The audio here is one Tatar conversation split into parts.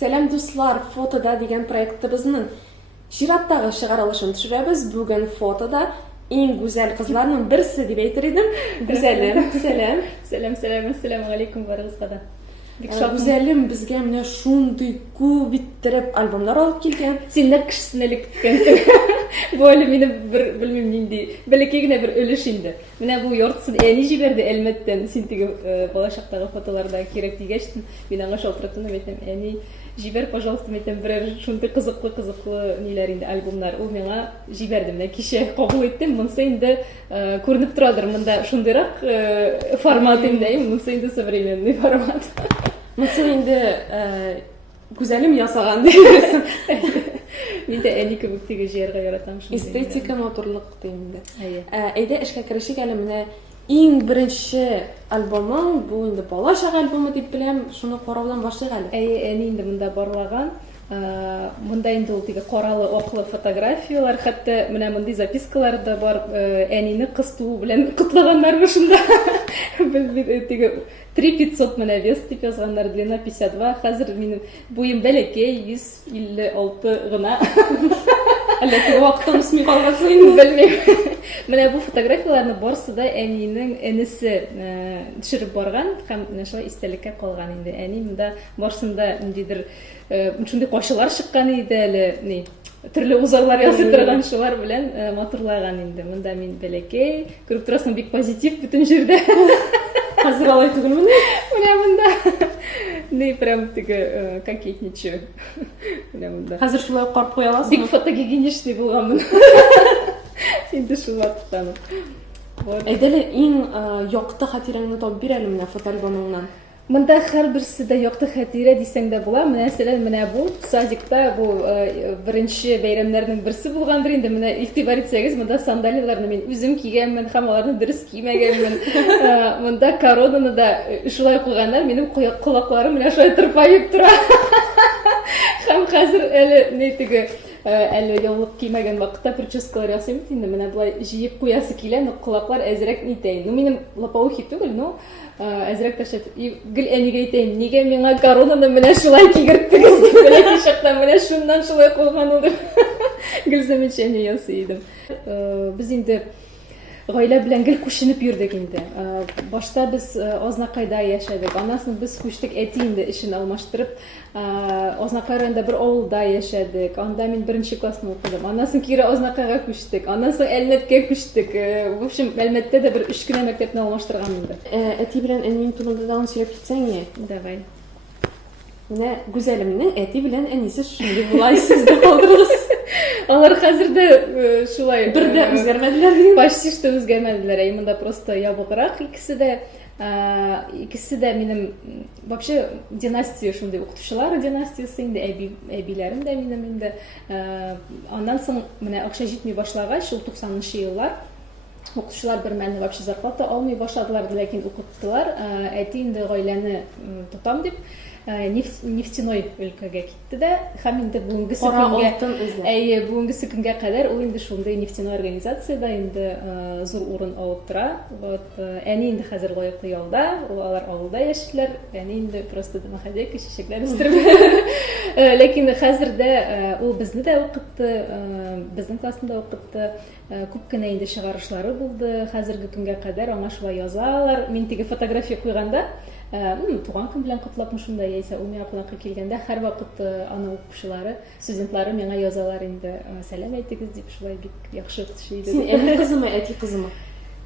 Сәлем дуслар, фотода деген проектыбызның чираттагы чыгарылышын төшерәбез. Бүген фотода иң гүзәл кызларның берсе дип әйтер идем. Гүзәлем, сәлем. Ассаламу алейкум барыгызга да. Гүзәлем безгә менә шундый күп иттереп альбомнар алып килгән. Син нәкъ кешесен элек көткәнсең. Бу әле мине бер белмим нинди бәләкәй генә бер өлеш инде. Менә бу яртысын әни җибәрде Әлмәттән. Син теге балачактагы фотоларда кирәк дигәчтен, мин аңа шалтыратып әйтәм, әни җибәр, пожалуйста, әйтәм, берәр шундый кызыклы ниләр инде альбомнар. Ул миңа җибәрде. Менә кичә кабул иттем. Монсы инде күренеп торадыр. Монда шундыйрак формат инде, монсы инде современный формат. Монсы инде гүзәлем ясаган диyorsun. Мин дә әни кебек теге җыярга яратам шундый. Эстетика, матурлык дим инде. Әйе. Әйдә эшкә керешик әле. Менә иң беренче альбомың бу инде балачак альбомы дип беләм. Шуны караудан башлыйк әле. Әйе, әни инде монда барлаган. Монда инде ул теге каралы аклы фотографиялар, хәтта менә мондый запискалар да бар. Әнине кыз туу белән кутлаганнар шунда. Теге 3500 менә вес дип язганнар, длина 52. Хәзер минем буем бәләкәй, 156 гына. Әле теге вакытта усмый калгансың инде. Белмим. Менә бу фотографияларны барысы да әнинең энесе төшереп барган һәм менә шулай истәлеккә калган инде. Әни монда барсында ниндидер шундый кашылар чыккан иде әле, ни төрле узарлар ясый торган шулар белән матурлаган инде. Монда мин бәләкәй, күреп торасың, бик позитив бүтән җирдә. Хәзер алай түгелме? Менә монда не прям теге кокетничаю. Менә монда. Хәзер шулай карап куя аласың. Бик фотогеничный булганмын. Инде шул вакытта. Әйдәле иң якты хатирәңне табып бир әле менә фотоальбомыңнан. Монда һәрберсе дә якты хатирә дисәң дә була. Мәсәлән, менә бу садикта бу беренче бәйрәмнәрнең берсе булгандыр инде. Менә игътибар итсәгез, монда сандалияларны мин үзем кигәнмен һәм аларны дөрес кимәгәнмен. Монда коронаны да шулай куйганнар, минем колакларым менә шулай тырпаеп тора. Һәм хәзер әле ни теге әле яллык кимәгән вакытта прическалар ясыйм инде. Менә булай җыеп куясы килә, но колаклар әзрәк нитә. Минем лапаухи түгел, но әзрәк ташып, гел әнигә әйтәм, нигә миңа коронаны менә шулай кигерттегез дип, бәлки чакта менә шуннан шулай кылган ул. Гел замечание ясый идем. Без инде гаилә белән гел күченеп йөрдек инде. Башта без Азнакайда яшәдек. Анасын без күчтек, әти инде эшен алмаштырып, Азнакай районында бер авылда яшәдек. Анда мин 1нче классны укыдым. Анасын кире Азнакайга күчтек. Анасын Әлмәткә күчтек. В общем, Әлмәттә дә бер 3 кенә мәктәпне алмаштырган инде. Әти белән әнинең турында да сөйләп китсәң ни? Давай. Менә гүзәлемнең әти белән әнисе шундый булай, сез дә калдырыгыз. Алар хәзер дә шулай Бер дә үзгәрмәделәр. Почти что үзгәрмәделәр. Монда просто ябыграк икесе дә минем вообще династия шундый укытучылар династиясы инде, әбиләрем дә минем инде. Аннан соң менә акча җитми башлагач, ул 90нчы еллар укытучылар бер мәлне вообще зарплата алмый башладылар, ләкин укыттылар. Әти инде гаиләне тотам дип нефтяной өлкәгә китте дә, һәм инде бүгенге көнгә кадәр ул инде шундый нефтяной организациядә инде зур урын алып тора. Әни инде хәзер лаеклы ялда, алар авылда яшиләр. Әни инде просто домохозяйка, чәчәкләр үстереп. Ләкин хәзер дә ул безне дә укытты, безнең классында укытты. Күп кенә инде чыгарышлары булды. Хәзерге көнгә кадәр аңа шулай язалар. Мин теге фотография куйганда, туган көн белән котлапмы шунда, яисә ул миңа кунакка килгәндә һәр вакыт аны укучылары, студентлары миңа язалар инде. Сәлам әйтегез дип, шулай бик яхшы укытучы иде. Син әни кызымы, әти кызымы?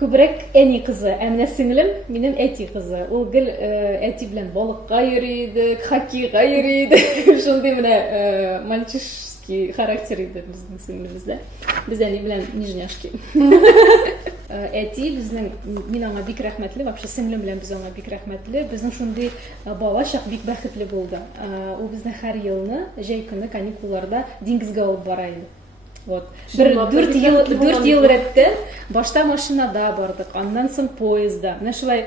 Күбрәк әни кызы, менә сеңлем минем әти кызы. Ул гел әти белән балыкка йөри иде, хоккейга йөри иде. Шундый менә мальчишский характер иде безнең сеңлебездә. Без әни белән нижняшки. Әти безнең, мин аңа бик рәхмәтле, вообще сеңлем белән без аңа бик рәхмәтле. Безнең шундый балачак бик бәхетле булды. Ул безне һәр елны җәй көне каникулларда диңгезгә алып бара иде. Вот. 4 ел рәттән башта машинада бардык, аннан соң поездда. Менә шулай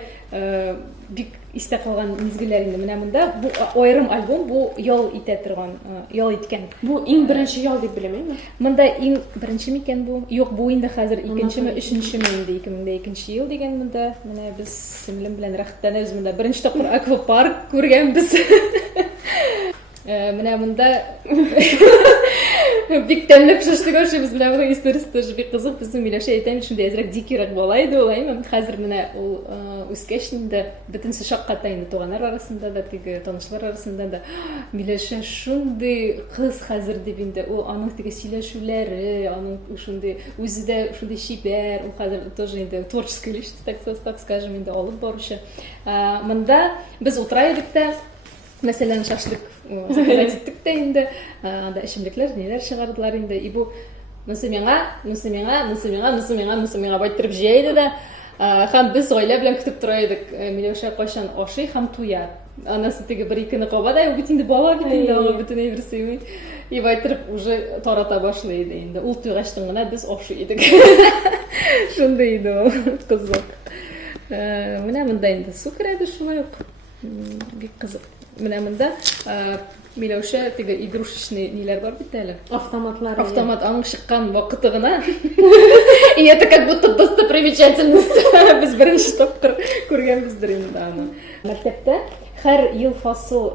бик истә калган мизгелләр инде. Менә монда бу аерым альбом, бу ял итә торган, ял иткән. Бу иң беренче ял дип беләм. Монда иң беренче микән бу? Юк, бу инде хәзер икенчеме, өченчеме инде, 2002 ел дигән монда. Менә без сеңлем белән рәхәтләнәбез монда. Беренче тапкыр аквапарк күргәнбез. Менә монда бик тәмле пешеште күршебез. Менә буның историясы тоже бик кызык. Безнең Миләүшә әйтәм, шундый әзрәк дикирәк бала иде ул, әйме. Хәзер менә ул үскәч инде бөтенсе шакката инде туганнар арасында да, теге танышлар арасында да Миләүшә шундый кыз хәзер дип инде. Ул аның теге сөйләшүләре, аның шундый үзе дә шундый чибәр, ул хәзер тоже инде творческий личность, так скажем, инде алып баручы. Монда без утыра идек тә, мәсәлән, шашлык заказать иттек тә инде, анда эчемлекләр, ниләр чыгардылар инде. И бу монсы миңа байтырып җыя иде дә. Һәм без гаилә белән көтеп тора идек, Миләүшә кайчан ашый һәм туя. Анасы теге бер-икене кабада, ул бит инде бала бит инде, аңа бөтенләй берсе. И байтырып уже тарата башлый иде инде. Ул туйгачтан гына без ашый идек. Шундый иде ул кызык. Менә монда инде су керәде шулай ук. Бик кызык. Менә монда Миләүшә теге игрушечный ниләр бар бит әле. Автоматлар. Автомат аның чыккан вакыты гына. И это как будто достопримечательность. Без беренче тапкыр күргәнбездер инде аны. Мәктәптә һәр ел фасыл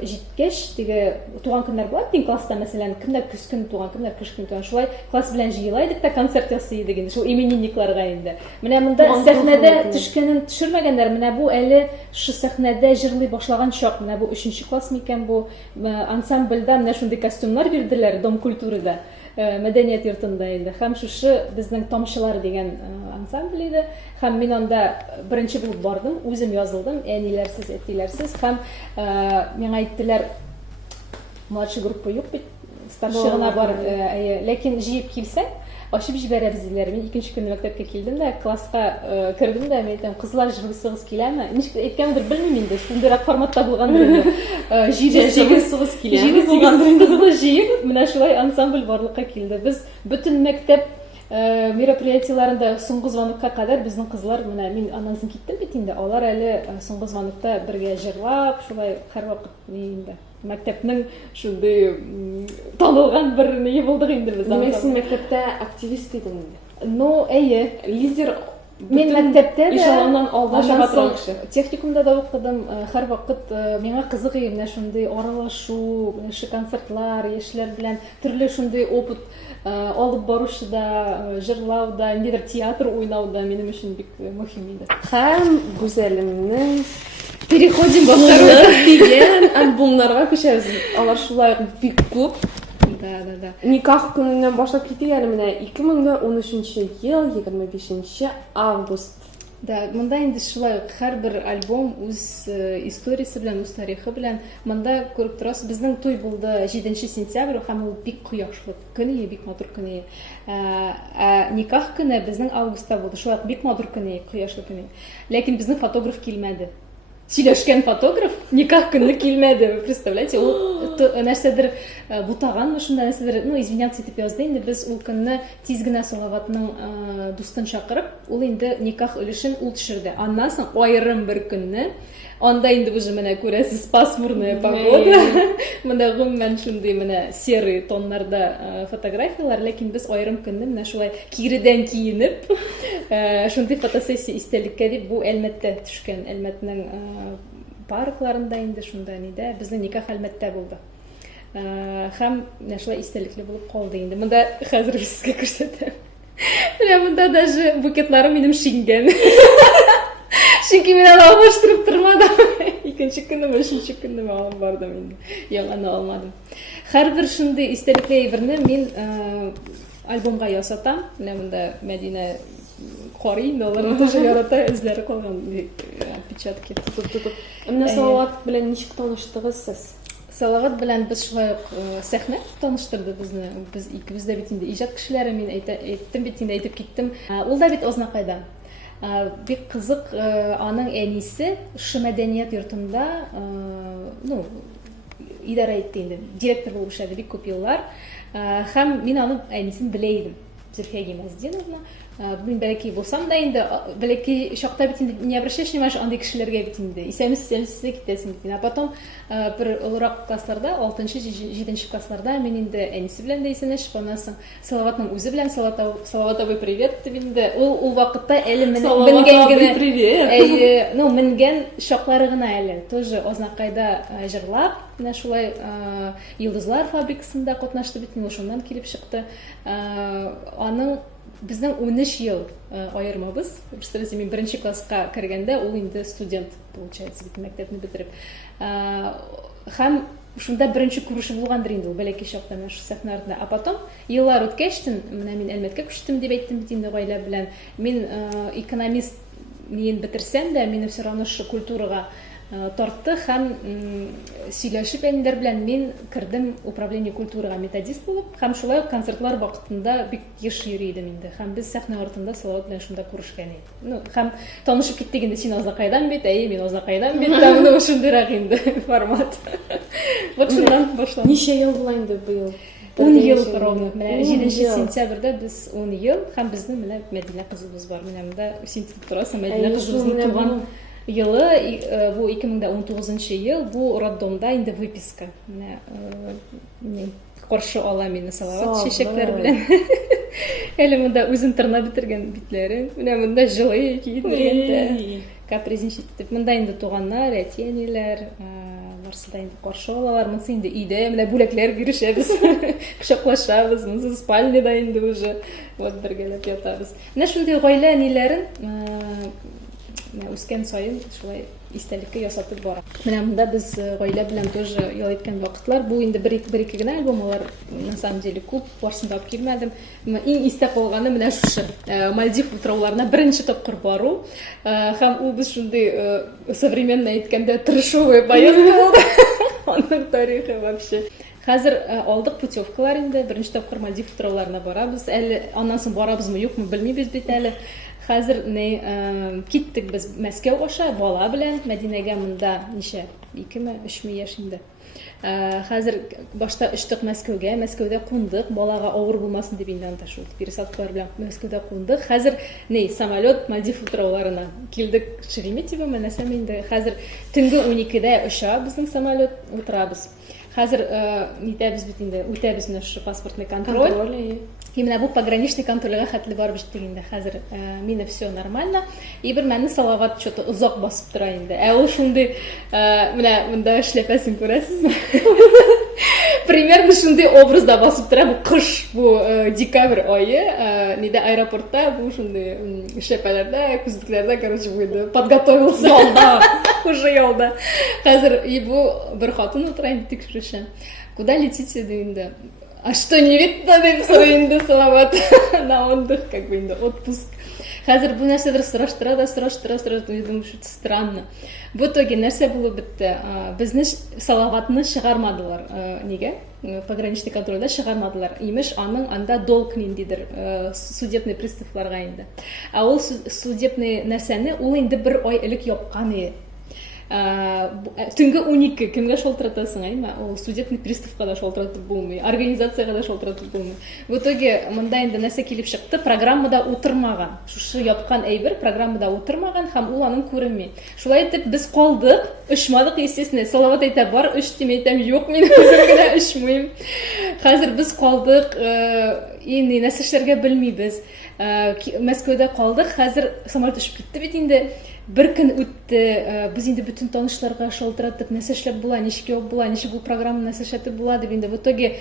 җиткәч, теге туган көннәр була, тиң класста мәсәлән, кемнәр көз көн туган, кемнәр кыш көн туган, шулай класс белән җыела идек тә концерт ясый идек инде, шул именинникларга инде. Менә монда сәхнәдә төшкәнен төшермәгәннәр, менә бу әле шу сәхнәдә җырлый башлаган чак, менә бу 3нче класс микән бу, ансамбльдә менә шундый костюмнар бирделәр Дом культурада. Мәдәният йортында инде. Һәм шушы безнең Тамчылар дигән ансамбль иде. Һәм мин анда беренче булып бардым, үзем язылдым, әниләрсез, әтиләрсез. Һәм миңа әйттеләр, младший группа юк бит, старший гына бар, ләкин җыеп килсәң, ашып җибәрәбез диләр. Мин икенче көнне мәктәпкә килдем дә, класска кердем дә, мен әйтәм, кызлар җырлыйсыгыз киләме? Ничек әйткәндер белмим инде, шундыйрак форматта булгандыр инде. Җырлыйсыгыз киләме? Булгандыр инде. Кызлар җыеп, менә шулай ансамбль барлыкка килде. Без бөтен мәктәп мероприятиеларында соңгы звонокка кадәр безнең кызлар, менә мин аннан соң киттем бит инде, алар әле соңгы звонокта бергә җырлап, шулай һәрвакыт инде. Мәктәпнең шундый танылган бер ни булдык инде без. Син мәктәптә активист идең инде. Ну, әйе, Лидер мен мәктәптә дә эшелоннан алда чыга торган кеше. Техникумда да укыдым. Һәрвакыт миңа кызык иде менә шундый аралашу, менә концертлар, яшьләр белән төрле шундый опыт алып барушыда, җырлауда, ниндидер театр уйнауда минем өчен бик мөһим иде. Һәм гүзәлемнең Переходим во второй дигән альбомнарга күчәбез. Алар шулай бик күп. Да. Никах көненнән башлап китик әле менә 2013 ел 25 август. Да, монда инде шулай ук һәрбер альбом үз историясе белән, үз тарихы белән. Монда күреп торасыз, безнең туй булды 7 сентябрь, һәм ул бик кояшлы көн иде, бик матур көн иде. Никах көне безнең августта булды, шулай ук бик матур көн иде, кояшлы көн иде. Ләкин безнең фотограф килмәде. Сөйләшкән фотограф никах көнне килмәде. Вы представляете, ул нәрсәдер бутаганмы, шунда нәрсәдер, ну, извиняться итеп язды инде. Без ул көнне тиз генә Салаватның дустын чакырып, ул инде никах өлешен ул төшерде. Аннан соң аерым бер көнне, анда инде уже менә күрәсез пасмурная погода. Монда гомумән шундый менә серый тоннарда фотографиялар, ләкин без аерым көнне менә шулай киредән киенеп, шундый фотосессия истәлеккә дип бу Әлмәттә төшкән. Әлмәтнең паркларында инде шунда нидә, безнең никах Әлмәттә булды. Һәм менә шулай истәлекле булып калды инде. Монда хәзер сезгә күрсәтәм. Менә монда даже букетларым минем шингән. Чөнки мин аны алыштырып тормадым. Икенче көнне, өченче көнне алып бардым инде. Юк, аны алмадым. Һәрбер шундый истәлекле әйберне мин альбомга ясатам. Менә монда Мәдинә карый, алар тоже ярата, эзләре калган отпечатки. Менә Салават белән ничек таныштыгыз сез? Салават белән без шулай ук сәхнә таныштырды безне. Без икебез дә бит инде иҗат кешеләре, мин әйттем бит инде, әйтеп киттем. Ул да бит Азнакайдан. Бик кызык, аның әнисе шу мәдәният йортында, ну, идара итте инде, директор булып эшләде бик күп еллар. Һәм мин аның әнисен белә идем, Зөлфия Гимаздиновна. Мен бәләкәй булсам да инде бәләкәй шакта бит инде не обращаешь внимания андый кешеләргә бит инде. Исәмсез китәсең бит. Потом бер олырак классларда, 6-7 классларда мен инде әнисе белән дә исәнәшеп, аннан соң Салаватның үзе белән Салават абый привет дип инде. Ул вакытта әле менгән генә привет. Ну, менгән шаклары гына әле. Тоже Азнакайда җырлап, менә шулай Йолдызлар фабрикасында катнашты бит, ул шуннан килеп чыкты. Аның безнең 13 ел аермабыз. Представьте, мин беренче класска кергәндә ул инде студент, получается, бит мәктәпне бетереп. Һәм шунда беренче күрешү булгандыр инде ул бәләкәй чакта менә шу сәхнә артында. Потом еллар үткәчтен, менә мин Әлмәткә күчтем дип әйттем бит инде гаилә белән. Мин экономист мин бетерсәм дә, мине все равно шу культурага тартты һәм сөйләшеп әниләр белән мин кердем управление культурага методист булып, һәм шулай концертлар вакытында бик еш йөри идем инде. Һәм без сәхнә артында Салават белән шунда күрешкән идек. Ну, һәм танышып киттек инде, син Азнакайдан бит, мин Азнакайдан бит, тәмле шундыйрак инде формат. Вот шундан башланды. Ничә ел була инде быел? 10 ел ровно. Менә 7 сентябрьдә без 10 ел һәм безнең менә Мәдинә кызыбыз бар. Менә монда синтеп торасы Мәдинә кызыбызның туган елы, бу 2019 ел, бу роддомда инде выписка. Менә каршы ала мине Салават чәчәкләр белән. Әле монда үз интернат битергән битләре. Менә монда җылы киендергәндә. Капризничать итеп. Монда инде туганнар, әтиәниләр, барсы да инде каршы алалар. Монсы инде өйдә, менә бүләкләр бирешәбез. Кочаклашабыз, монсы спальняда инде уже. Вот бергәләп ятабыз. Менә шундый гаилә әниләрен үскән сайын шулай истәлеккә ясатып бара. Менә монда без гаилә белән тоже ял иткән вакытлар. Бу инде бер-ике генә альбом, алар на самом деле күп, барсын да алып килмәдем. Иң истә калганы менә шушы Мальдив утрауларына беренче тапкыр бару. Һәм ул без шундый современно әйткәндә трешовая поездка булды. Аның тарихы вообще. Хәзер алдык путевкалар инде, беренче тапкыр Мальдив утрауларына барабыз. Әле аннан соң барабызмы, юкмы белмибез бит әле. Хәзер киттек без Мәскәү аша бала белән, Мәдинәгә монда ничә 2-3 яшь инде. Хәзер башта очтык Мәскәүгә, Мәскәүдә кундык, балага авыр булмасын дип инде анда шул пересадкалар белән Мәскәүдә кундык. Хәзер самолет Мальдив утрауларына килдек Шереметьево, менәсәм инде. Хәзер төнге 12дә оча безнең самолет, утырабыз. Хәзер нитәбез бит инде, үтәбез менә шу паспортный контроль. И менә бу пограничный контрольгә хәтле барып җиттек инде. Хәзер мине все нормально. И бер мәне Салават что-то озак басып тора инде. Ул шундый менә монда эшләпәсен күрәсезме? Примерно шундый образда басып тора. Бу кыш, бу декабрь айы, нидә аэропортта бу шундый эшләпәләрдә, күзлекләрдә, короче, буйды. Подготовился ялда. Уже ялда. Хәзер и бу бер хатын утыра инде тикшерүчән. Куда летите инде? А что, не видно, дип сорый инде Салават на отдых, как бы инде отпуск. Хәзер бу нәрсәдер сораштыра, думаю, что странно. В итоге нәрсә булып бетте? Безне Салаватны чыгармадылар. Нигә? Пограничный контрольдә чыгармадылар. Имеш, аның анда долг ниндидер, судебный приставларга инде. Ул судебный нәрсәне ул инде бер ай элек япкан иде. Төнге 12 кемгә шалтыратасың, әйме? Ул судебный приставка да шалтыратып булмый, организациягә да шалтыратып булмый. В итоге монда инде нәрсә килеп чыкты? Программада утырмаган. Шушы япкан әйбер программада утырмаган һәм ул аның күренми. Шулай итеп без калдык, очмадык, естественно. Салават әйтә, бар, оч дим, әйтәм, юк, мин үзем генә очмыйм. Хәзер без калдык, инде нәрсә эшләргә белмибез. Мәскәүдә калдык. Хәзер самолет очып китте бит инде. Бер көн үтте, без инде бүтән танышларга шалтыратып, нәрсә эшләп була, ничек яп була, ничек бу программаны нәрсә эшләтеп була дип инде. В итоге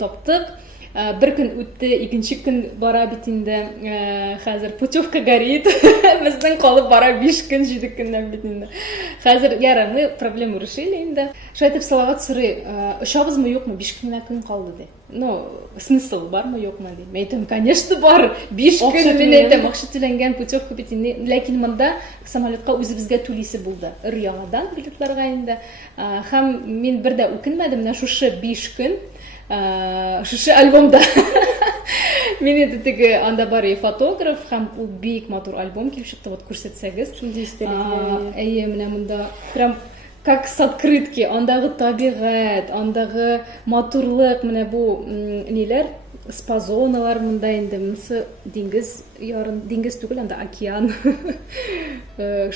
таптык. Бер көн үтте, икенче көн бара бит инде. Хәзер путевка горит. Безнең калып бара 5 көн, 7 көннән бит инде. Хәзер ярымны проблему решили инде. Шайтып Салават сорый, очабызмы, юкмы? 5 көн калды ди. Ну, смысл бармы, юкмы ди. Мен әйтәм, конечно, бар. 5 көн мен әйтәм, акча түләнгән путевка бит инде. Ләкин монда самолетка үзебезгә түлисе булды. Өр-яңадан билетларга инде. Һәм мин бер дә үкенмәдем, менә шушы 5 көн шушы альбомда. Мен әйтә теге анда бар фотограф һәм ул бик матур альбом килеп чыкты, вот күрсәтсәгез. Шундый истәлекле. Менә монда прям как с открытки, андагы табигать, андагы матурлык, менә бу ниләр, спа-зоналар мында инде монысы диңгез ярын, диңгез түгел анда океан.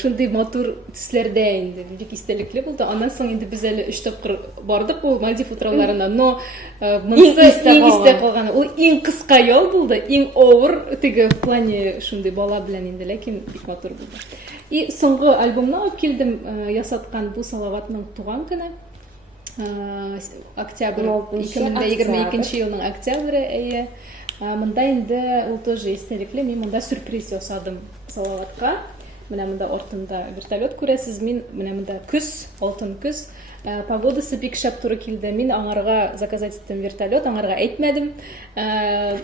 Шундый матур төсләрдә инде бик истәлекле булды. Аннан соң инде без әле 3 тапкыр бардык бу Мальдив утрауларына, но монысы иң истә калган. Ул иң кыска ял булды, иң овер теге в плане шундый бала белән инде, ләкин бик матур булды. И соңгы альбомны алып килдем, ясаткан бу Салаватның туган көне. Октябрь 2022 елның октябре әйе. Монда инде ул тоже истәлекле, мин монда сюрприз ясадым Салаватка. Менә монда артында вертолет күрәсез, мин менә монда көз, алтын көз. Погодасы бик шәп туры килде. Мин аңарга заказать иттем вертолет, аңарга әйтмәдем.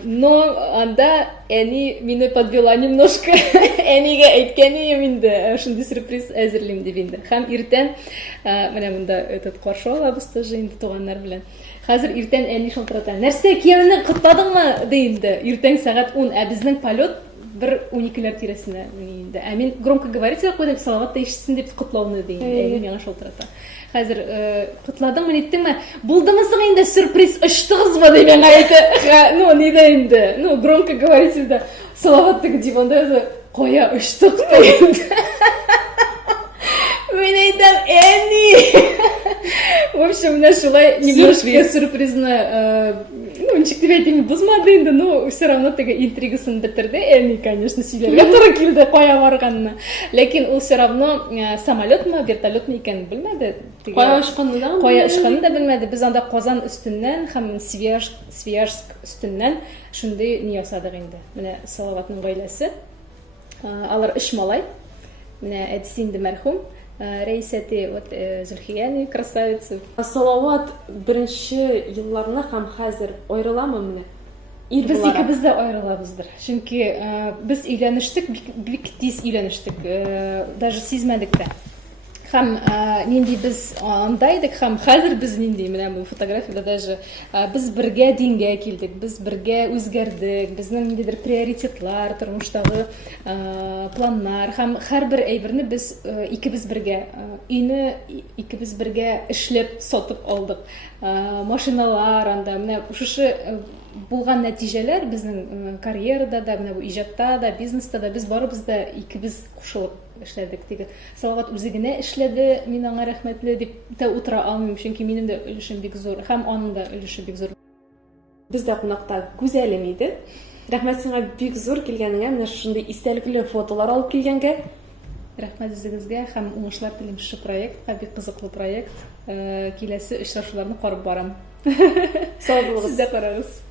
Но анда әни мине подвела немножко. Әнигә әйткән идем инде, шундый сюрприз әзерлим дип инде. Һәм иртән менә монда этот каршы алабыз тоже инде туганнар белән. Хәзер иртән әни шалтырата. Нәрсә, кияүне кытладыңмы? Ди инде. Иртән сәгать 10, ә безнең полет 1:12 тирәсенә инде. Ә мин громкоговоритель куйдым, Салават та ишетсен дип котлауны ди инде. Әни миңа шалтырата. Хәзер кытладыңмы, ниттеңме? Булдымы соң инде сюрприз ычтыгызмы дип миңа әйтә. Ну, нидә инде? Ну, громкоговорительдә Салават теге диванда кая ычтык дип. Мин әйтәм, әни. В общем, менә шулай немножко сюрпризны, ну, ничек дип әйтим, бозмады инде, но все равно теге интригасын бетерде. Әни, конечно, сөйләргә туры килде кая барганны. Ләкин ул все равно самолетмы, вертолетмы икәнен белмәде. Кая очканны да белмәде. Без анда Казан өстеннән һәм Свияжск өстеннән шундый ни ясадык инде. Менә Салаватның гаиләсе. Алар 3 малай. Менә әтисе инде мәрхүм. Рәисәте вот Зөлхияни красавица. Салават беренче елларына һәм хәзер аерыламы менә? Без икебез дә аерылабыздыр. Чөнки без өйләнештек, бик тиз өйләнештек. Даже сизмәдек тә. Һәм нинди без анда идек, һәм хәзер без нинди, менә бу фотографиядә даже без бергә дингә килдек, без бергә үзгәрдек, безнең ниндидер приоритетлар, тормыштагы планнар һәм һәрбер әйберне без икебез бергә, өйне икебез бергә эшләп сатып алдык. Машиналар анда, менә шушы булган нәтиҗәләр безнең карьерада да, менә бу иҗатта да, бизнеста да без барыбыз да икебез кушылып эшләдек. Теге Салават үзе генә эшләде, мин аңа рәхмәтле дип тә утыра алмыйм, чөнки минем дә өлешем бик зур, һәм аның да өлеше бик зур. Бездә кунакта Гүзәлем иде. Рәхмәт сиңа бик зур килгәнеңә, менә шундый истәлекле фотолар алып килгәнгә. Рәхмәт үзегезгә һәм уңышлар телим шу проектка, бик кызыклы проект. Киләсе очрашуларны карап барам. Сау булыгыз. Сез дә карагыз.